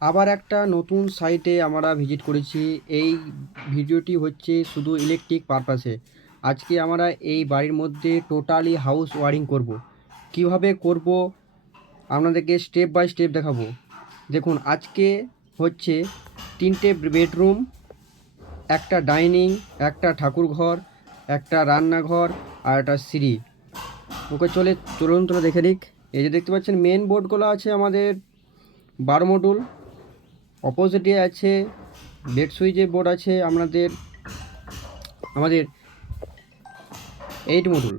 আবার একটা নতুন সাইটে আমরা ভিজিট করেছি। এই ভিডিওটি হচ্ছে শুধু ইলেকট্রিক পারপাসে। আজকে আমরা এই বাড়ির মধ্যে টোটালি হাউস ওয়ারিং করব। কিভাবে করব আপনাদেরকে স্টেপ বাই স্টেপ দেখাবো। দেখুন, আজকে হচ্ছে 3টে বেডরুম, একটা ডাইনিং, একটা ঠাকুরঘর, একটা রান্নাঘর আর একটা সিঁড়ি। চলুন তোরা দেখে নিক। এই যে দেখতে পাচ্ছেন মেন বোর্ডগুলো আছে আমাদের 12 মডুল। অপোজিটে আছে বেড সুইচের বোর্ড আছে আমাদের 8 মডুল।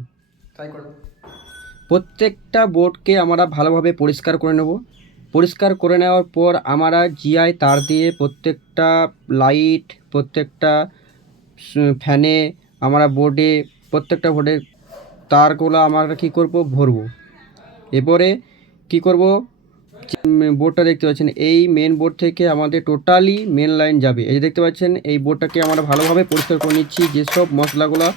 প্রত্যেকটা বোর্ডকে আমরা ভালোভাবে পরিষ্কার করে নেব। পরিষ্কার করে নেওয়ার পর আমরা জিআই তার দিয়ে প্রত্যেকটা লাইট, প্রত্যেকটা ফ্যানে, আমরা প্রত্যেকটা বোর্ডের তারগুলো আমরা কী করব, ভরবো। এরপরে কী করব, বোর্ডটা দেখতে পাচ্ছেন, এই মেন বোর্ড থেকে আমাদের টোটালি মেন লাইন যাবে। এই যে দেখতে পাচ্ছেন এই বোর্ডটাকে আমরা ভালোভাবে পরিষ্কার করে নিচ্ছি, যেসব মশলাগুলো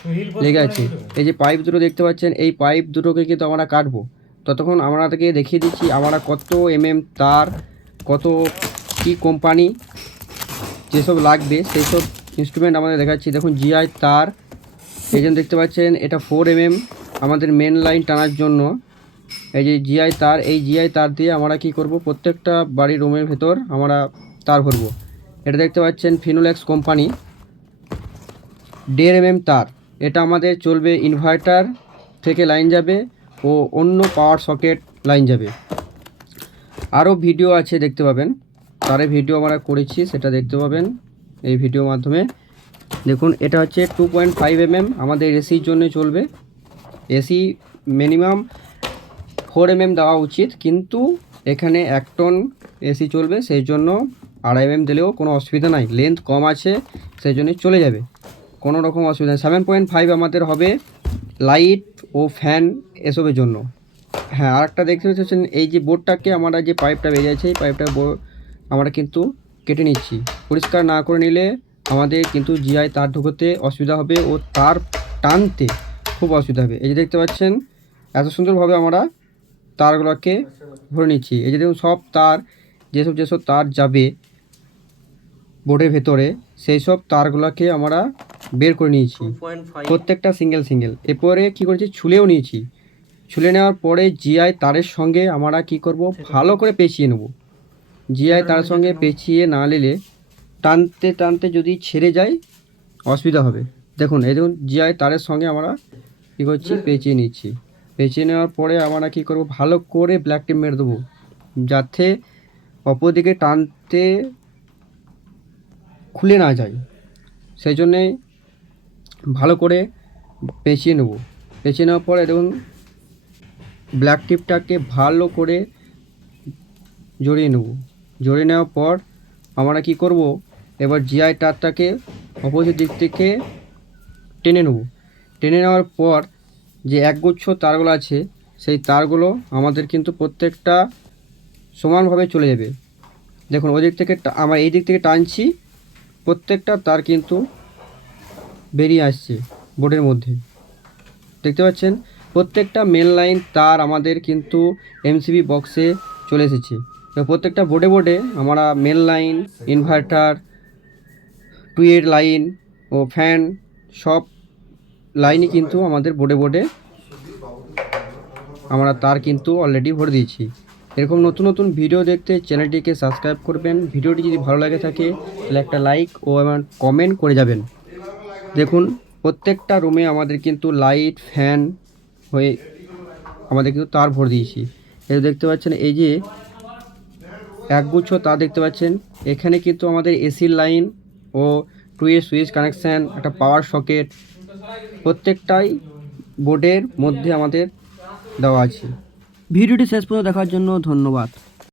লেগে আছে। এই যে পাইপ দুটো দেখতে পাচ্ছেন, এই পাইপ দুটোকে কিন্তু আমরা কাটবো। ততক্ষণ আপনাদেরকে দেখিয়ে দিচ্ছি আমরা কত তার, কত কী কোম্পানি যেসব লাগবে সেই সব ইনস্ট্রুমেন্ট আমাদের দেখাচ্ছি। দেখুন, জিআই তার, এই জন্য দেখতে পাচ্ছেন এটা 4 আমাদের মেন লাইন টানার জন্য। এই যে জিআই তার, এই জিআই তার দিয়ে আমরা কি করব, প্রত্যেকটা বাড়ির রুমের ভেতর আমরা তার ভরবো। এটা দেখতে পাচ্ছেন ফিনোলেক্স কোম্পানি 1.5 তার। এটা আমাদের চলবে, ইনভার্টার থেকে লাইন যাবে ও অন্য পাওয়ার সকেট লাইন যাবে। আরও ভিডিও আছে, দেখতে পাবেন, তারে ভিডিও আমরা করেছি, সেটা দেখতে পাবেন এই ভিডিওর মাধ্যমে। দেখুন, এটা হচ্ছে 2.5 আমাদের এসির জন্য চলবে। এসি মিনিমাম 4 দেওয়া উচিত, কিন্তু এখানে 1 টন এসি চলবে, সেই জন্য 2.5 দিলেও কোনো অসুবিধা নাই। লেন্থ কম আছে, সেই জন্য চলে যাবে, কোনো রকম অসুবিধা নেই। 7.5 আমাদের হবে লাইট ও ফ্যান এসবের জন্য। হ্যাঁ, আর একটা দেখতে পাচ্ছেন এই যে বোর্ডটাকে আমরা যে পাইপটা বেরিয়ে আছে, এই পাইপটা আমরা কিন্তু কেটে নিচ্ছি। পরিষ্কার না করে নিলে আমাদের কিন্তু জিআই তার ঢুকোতে অসুবিধা হবে ও তার টানতে খুব অসুবিধা হবে। এই যে দেখতে পাচ্ছেন এত সুন্দরভাবে আমরা তারগুলোকে ভরে নিচ্ছি। এই যে দেখুন, সব তার, যেসব তার যাবে বোর্ডের ভেতরে, সেই সব তারগুলোকে আমরা বের করে নিয়েছি, প্রত্যেকটা সিঙ্গেল। এরপরে কী করেছি, ছুলেও নিয়েছি। ছুলে নেওয়ার পরে জিআই তারের সঙ্গে আমরা কি করব, ভালো করে পেঁচিয়ে নেব। জিআই তারের সঙ্গে পেঁচিয়ে না নিলে টানতে টানতে যদি ছেড়ে যায় অসুবিধা হবে। দেখুন, এই দেখুন জিআই তারের সঙ্গে আমরা কী করছি, পেঁচিয়ে নিচ্ছি। পেঁচিয়ে নেওয়ার পরে আমরা কী করব, ভালো করে ব্ল্যাক টেপ মেরে দেবো, যাতে অপর দিকে টানতে খুলে না যায়। সেই জন্যে ভালো করে পেঁচিয়ে নেব। পেঁচিয়ে নেওয়ার পরে দেখুন ব্ল্যাক টিপটাকে ভালো করে জড়িয়ে নেব। জড়িয়ে নেওয়ার পর আমরা কি করব, এবার জিআই তারটাকে অপোজিট দিক থেকে টেনে নেব। টেনে নেওয়ার পর যে একগুচ্ছ তারগুলো আছে, সেই তারগুলো আমাদের কিন্তু প্রত্যেকটা সমানভাবে চলে যাবে। দেখুন, ওই দিক থেকে আমরা এই দিক থেকে টানছি, প্রত্যেকটা তার কিন্তু বেরিয়ে আসছে বোর্ডের মধ্যে। দেখতে পাচ্ছেন প্রত্যেকটা মেন লাইন তার আমাদের কিন্তু এমসিবি বক্সে চলে এসেছে। প্রত্যেকটা বোর্ডে আমরা মেন লাইন, ইনভার্টার, টুয়ের লাইন ও ফ্যান, সব লাইনই কিন্তু আমাদের বোর্ডে আমরা তার কিন্তু অলরেডি ভরে দিয়েছি। এরকম নতুন নতুন ভিডিও দেখতে চ্যানেলটিকে সাবস্ক্রাইব করবেন। ভিডিওটি যদি ভালো লাগে থাকে তাহলে একটা লাইক ও কমেন্ট করে যাবেন। দেখুন, প্রত্যেকটা রুমে আমাদের কিন্তু লাইট, ফ্যান হয়ে আমাদের কিন্তু তার ভরে দিয়েছি। এই দেখতে পাচ্ছেন, এই যে একগুচ্ছ তার দেখতে পাচ্ছেন, এখানে কিন্তু আমাদের এসির লাইন ও টুয়ের সুইচ কানেকশান, একটা পাওয়ার সকেট, প্রত্যেকটাই বোর্ডের মধ্যে আমাদের দেওয়া আছে। ভিডিওটি শেষ পর্যন্ত দেখার জন্য ধন্যবাদ।